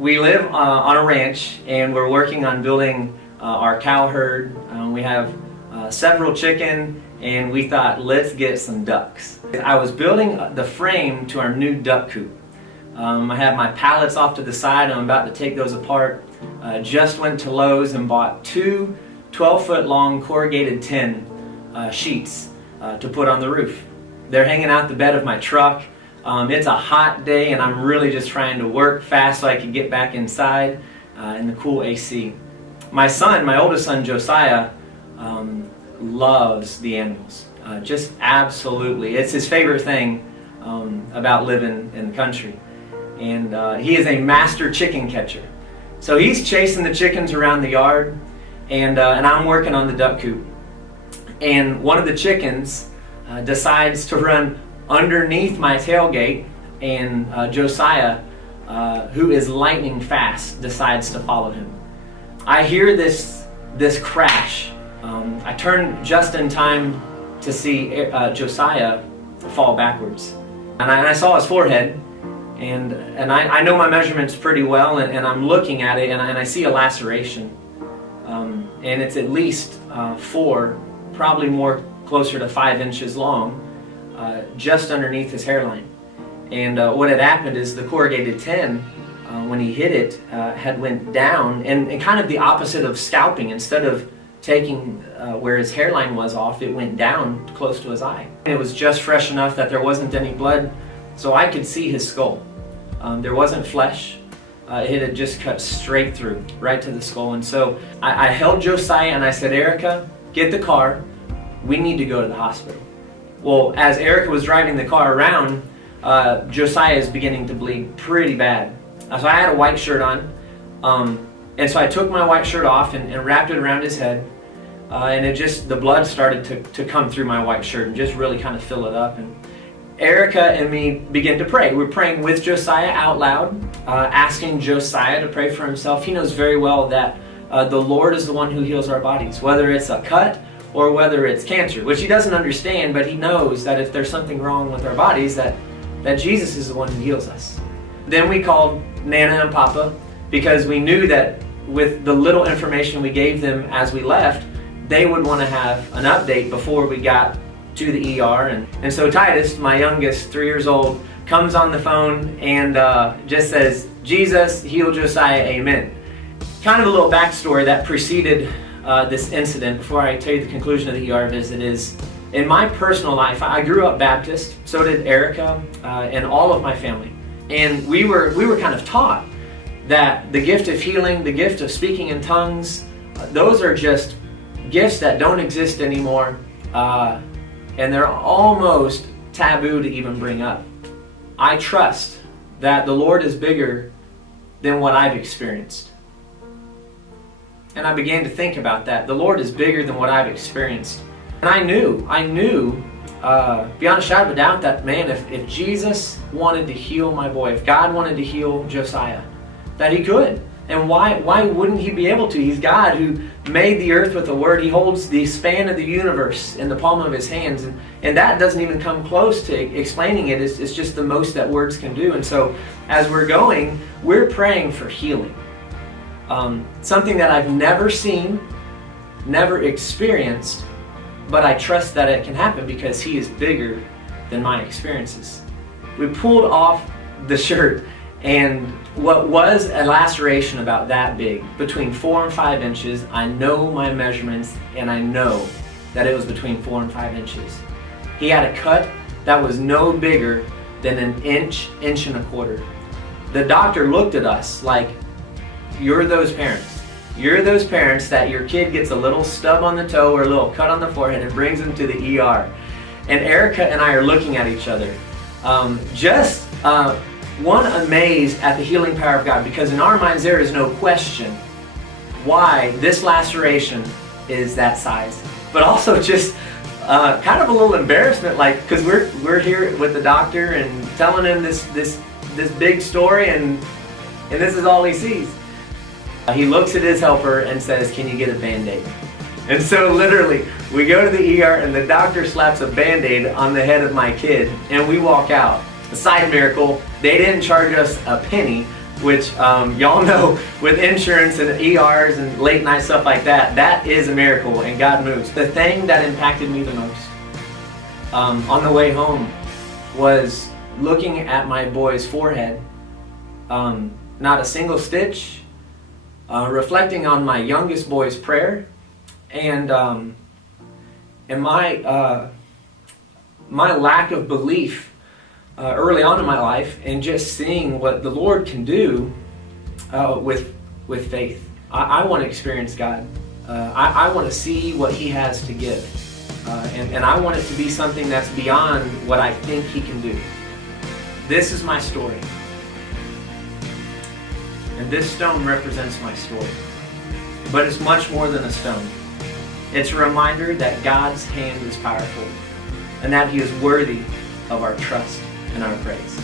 We live on a ranch, and we're working on building our cow herd. We have several chicken, and we thought, let's get some ducks. I was building the frame to our new duck coop. I have my pallets off to the side. I'm about to take those apart. Just went to Lowe's and bought two 12-foot long corrugated tin sheets to put on the roof. They're hanging out the bed of my truck. It's a hot day, and I'm really just trying to work fast so I can get back inside in the cool AC. My son, my oldest son Josiah, loves the animals. Just absolutely. It's his favorite thing about living in the country. And he is a master chicken catcher. So he's chasing the chickens around the yard, and I'm working on the duck coop. And one of the chickens decides to run underneath my tailgate, and Josiah, who is lightning fast, decides to follow him. I hear this crash. I turn just in time to see Josiah fall backwards. And I saw his forehead, and I know my measurements pretty well, and I'm looking at it, and I see a laceration. And it's at least 4, probably more closer to 5 inches long, just underneath his hairline. And what had happened is the corrugated tin, when he hit it, had went down, and kind of the opposite of scalping. Instead of taking where his hairline was off, it went down close to his eye. It was just fresh enough that there wasn't any blood, so I could see his skull. There wasn't flesh. It had just cut straight through, right to the skull. And so I held Josiah and I said, Erica, get the car. We need to go to the hospital. Well, as Erica was driving the car around, Josiah is beginning to bleed pretty bad. So I had a white shirt on. And so I took my white shirt off and wrapped it around his head. And the blood started to come through my white shirt and just really kind of fill it up. And Erica and me began to pray. We're praying with Josiah out loud, asking Josiah to pray for himself. He knows very well that the Lord is the one who heals our bodies, whether it's a cut or whether it's cancer, which he doesn't understand, but he knows that if there's something wrong with our bodies, that Jesus is the one who heals us. Then we called Nana and Papa, because we knew that with the little information we gave them as we left, they would want to have an update before we got to the ER. And so Titus, my youngest, 3 years old, comes on the phone and just says, Jesus, heal Josiah, amen. Kind of a little backstory that preceded this incident before I tell you the conclusion of the ER visit is, in my personal life, I grew up Baptist, so did Erica and all of my family. And we were kind of taught that the gift of healing, the gift of speaking in tongues, those are just gifts that don't exist anymore, and they're almost taboo to even bring up. I trust that the Lord is bigger than what I've experienced. And I began to think about that. The Lord is bigger than what I've experienced. And I knew, beyond a shadow of a doubt, that, man, if Jesus wanted to heal my boy, if God wanted to heal Josiah, that he could. And why wouldn't he be able to? He's God who made the earth with a word. He holds the span of the universe in the palm of his hands. And that doesn't even come close to explaining it. It's just the most that words can do. And so as we're going, we're praying for healing. Something that I've never seen, never experienced, but I trust that it can happen because he is bigger than my experiences. We pulled off the shirt, and what was a laceration about that big, between 4 and 5 inches, I know my measurements, and I know that it was between 4 and 5 inches. He had a cut that was no bigger than an inch and a quarter. The doctor looked at us like, you're those parents. You're those parents that your kid gets a little stub on the toe or a little cut on the forehead and brings them to the ER. And Erica and I are looking at each other, one, amazed at the healing power of God, because in our minds there is no question why this laceration is that size. But also just kind of a little embarrassment, like, because we're here with the doctor and telling him this big story, and this is all he sees. He looks at his helper and says, can you get a Band-Aid? And so literally, we go to the ER and the doctor slaps a Band-Aid on the head of my kid, and we walk out. A side miracle, they didn't charge us a penny. which y'all know with insurance and ERs and late night stuff like that, that is a miracle and God moves. The thing that impacted me the most on the way home was looking at my boy's forehead, not a single stitch, reflecting on my youngest boy's prayer, and my lack of belief early on in my life, and just seeing what the Lord can do with faith. I want to experience God. I want to see what He has to give, and I want it to be something that's beyond what I think He can do. This is my story, and this stone represents my story. But it's much more than a stone. It's a reminder that God's hand is powerful, and that He is worthy of our trust and our praise.